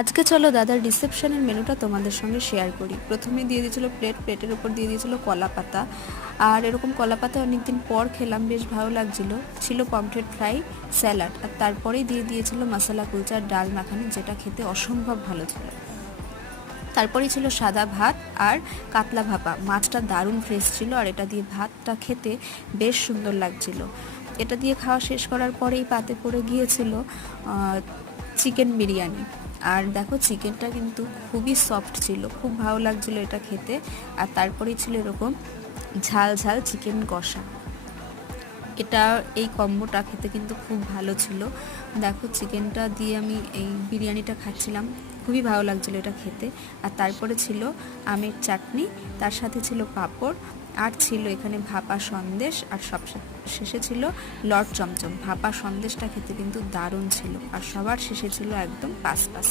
আজকে চলো দাদার রিসেপশনের মেনুটা তোমাদের সঙ্গে শেয়ার করি। প্রথমে দিয়ে দিয়েছিল প্লেটের উপর দিয়ে দিয়েছিল কলা পাতা, আর এরকম কলা পাতা অনেকদিন পর খেলাম, বেশ ভালো লাগছিল। ছিল পমফ্রেট ফ্রাই, স্যালাড, আর তারপরেই দিয়ে দিয়েছিল মশলা কুলচা আর ডাল মাখানি, যেটা খেতে অসম্ভব ভালো ছিল। তারপরেই ছিল সাদা ভাত আর কাতলা ভাপা, মাছটা দারুণ ফ্রেশ ছিল, আর এটা দিয়ে ভাতটা খেতে বেশ সুন্দর লাগছিল। এটা দিয়ে খাওয়া শেষ করার পরেই পাতে পড়ে গিয়েছিল চিকেন বিরিয়ানি। আর দেখো চিকেনটা কিন্তু খুবই সফট ছিল, খুব ভালো লাগছিল এটা খেতে। আর তারপরেই ছিল এরকম ঝাল ঝাল চিকেন কষা। এটা এই কম্বোটা খেতে কিন্তু খুব ভালো ছিল। দেখো চিকেনটা দিয়ে আমি এই বিরিয়ানিটা খাচ্ছিলাম, খুবই ভালো লাগছিলো এটা খেতে। আর তারপরে ছিল আমের চাটনি, তার সাথে ছিল পাঁপড়, আর ছিল এখানে ভাপা সন্দেশ, আর সব শেষে ছিল লট চমচম। ভাপা সন্দেশটা খেতে কিন্তু দারুণ ছিল, আর সবার শেষে ছিল একদম পাস পাস।